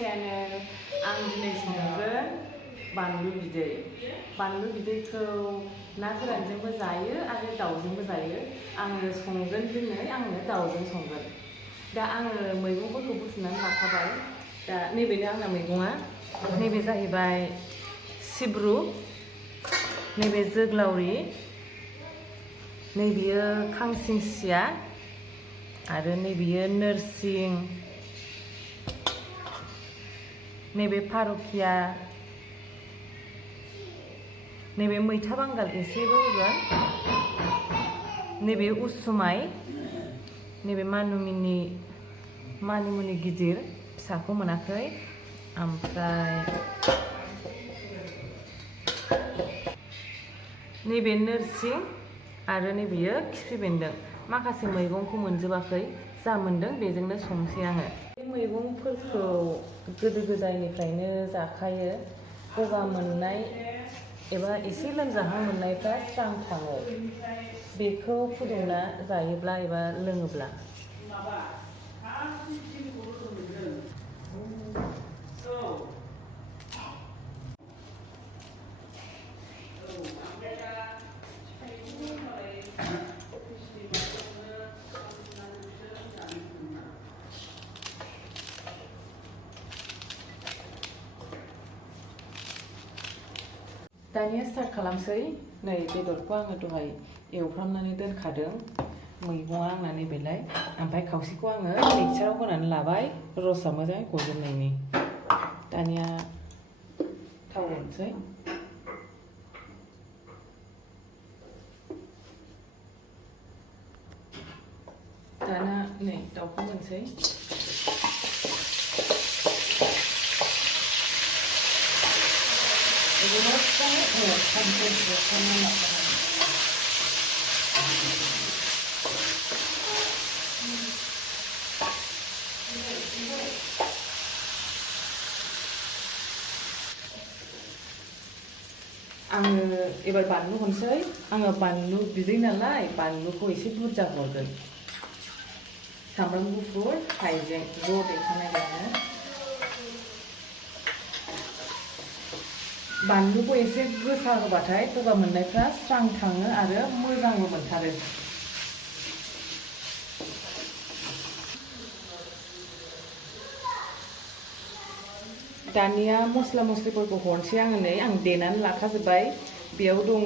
channel. आं दिनै संगोन बानलु बिदै. बानलु बिदैखौ ना गोरानजोंबो जायो आरो दाउजोंबो जायो. आङो संगोन दिनै आङो दाउजों संगोन. दा आङो मैगंफोरखौ बुथुमनानै लाखाबाय. दा नैबेनो आंना मैगङा. नैबे जाहैबाय सिब्रु, नैबे जोगलावरि, नैबेयो खांसिंसिया आरो नैबेयो नोरसिं, नैबे फार'खिया, नैबे मैथा बांगाल एसेबो होगोन, नैबे उसुमाय, नैबे मानिमुनि गिदिर फिसाखौ मोनाखै, ओमफ्राय नैबे नोरसिं आरो नैबेयो खिफि बेन्दों. माखासे मैगंखौ मोनजोबाखै, जा मोन्दों बेजोंनो संसै आङो. बे मैगंफोरखौ गोदो गोदायनिफ्रायनो जाखायो. गगा मोननाय एबा एसे लोमजाहां मोननायफ्रा स्रां थाङो. बेखौ फुदुंना जायोब्ला एबा लोङोब्ला. दानिया स्टार्ट खालामसै. नै बेदरखौ आङो दहाय एवफ्रामनानै दोनखादों. मैगङा आंना नैबेलाय. ओमफ्राय खावसेखौ आङो मिक्साराव होनानै लाबाय रसआ मोजाङै गजोबनायनि. दानिया थाव हरनोसै. दाना नै दाउखौ होनोसै. आङो एबार बानलु होनोसै. आङो बानलु बिदै नालाय बानलुखौ एसे बुरजा हरगोन. सामब्राम गुफुर, हाइजें ज' देखानाय दङ. बानलुखौ एसे गोसा होबाथाय गगा मोननायफ्रा स्रां थाङो आरो मोजांबो मोनथारो. दानिया मस्ला मस्लिफोरखौ हरनोसै आङो. नै आं देनानै लाखाजोब्बाय. बेयाव दङ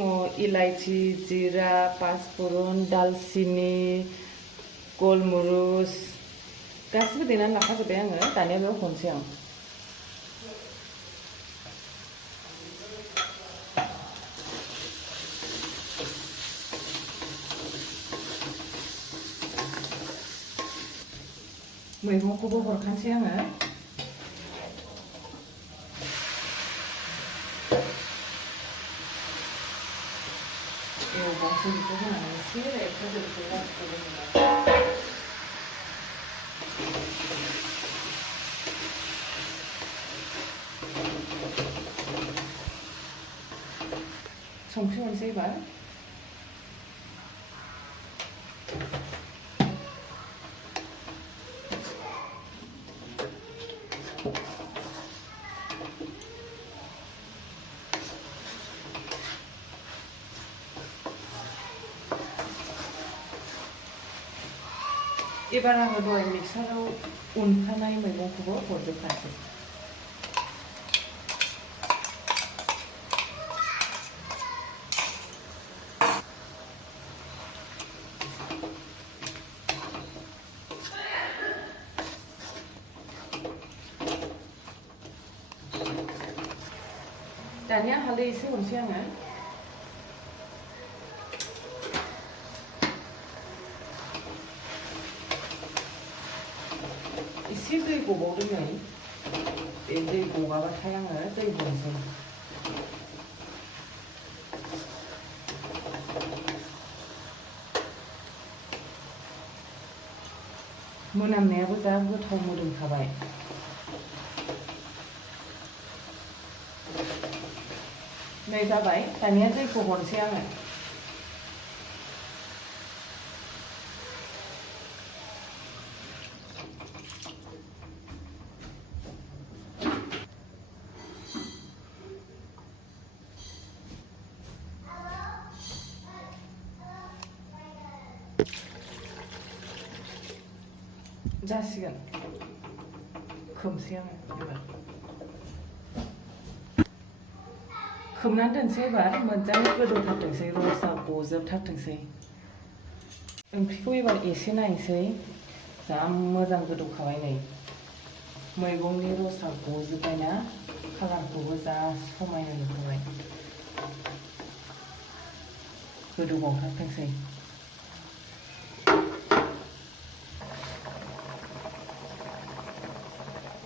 इलाइचि, जिरा, पासफुरन, दालसिनि, गलमुरुस गासिबो देनानै लाखाजोब्बाय आङो. दानिया बेयाव हरनोसै आं. मैगंखौबो हरखानोसै आङो. एवबावसै बेखौ होनानै एसे रेबहोजोबसै गासिखौबो होनानै. संख्रि हरनोसै एबार. एबार आङो दहाय मिक्साराव उनखानाय मैगंखौबो हरजोबखासै. दानिया हालदै एसे हरनोसै आङो. एसे दै गबावदों नै. बे दै गगाबाथाय आङो दै हरनोसै. मोनामनायाबो जा गोथाव मोदोमखाबाय. नै जाबाय. दानिया दैखौ हरनोसै आङो. जासिगोन खोबसै आङो एबार खोबनानै दोनसै एबार मोजाङै गोदौथारथोंसै रसा गजोबथारथोंसै ओंख्रिखौ एबार एसे नायनोसै जा मोजां गोदौखाबाय नै मैगंनि रसा गजोब्बायना कालारखौबो जा समायना नुखाबाय गोदौबावथारथोंसै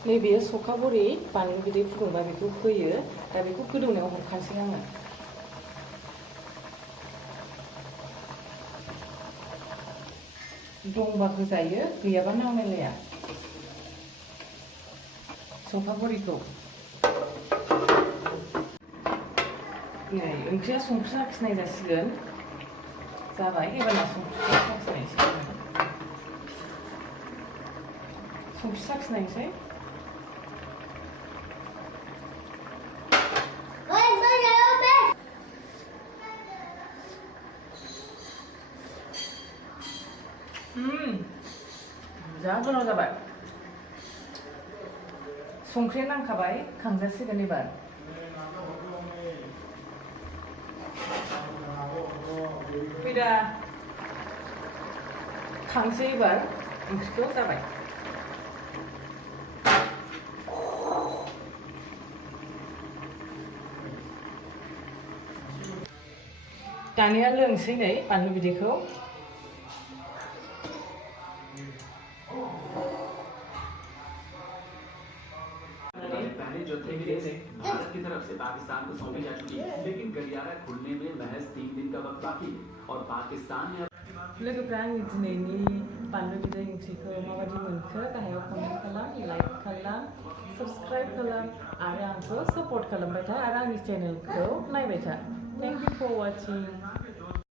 नैबे सखा बरि बानलु बिदै फुदुंबा बेखौ होयो दा बेखौ गोदौनायाव हरखानोसै आङो दंबा होजायो गैयाबा नांलायलाया सखा बरिखौ नै ओंख्रिया संख्रि साखिनाय जासिगोन जाबाय एबारना संख्रिखौ साखिनायसै संख्रि साखिनायसै जा गोथाव जाबाय संख्रि नांखाबाय खांजासिगोन एबार फैदा खांसै एबार ओंख्रिखौ जाबाय दानिया लोंसै नै बानलु बिदैखौ जो थे भारत की तरफ से पाकिस्तान को सौंपी जा चुकी है लेकिन गलियारा खुलने में महज 3 दिन का वक्त बाकी है और पाकिस्तान ने लोगोफ्रा आंनि दिनैनि बानलु बिदै ओंख्रिखौ माबायदि मोनखो गाहायाव कमेन्ट खालाम लाइक खालाम साबस्क्राइब खालाम आरो आंखौ सापर्ट खालामबाय था आरो आंनि चेनेलखौ नायबाय था थेंक इउ फर वाचिं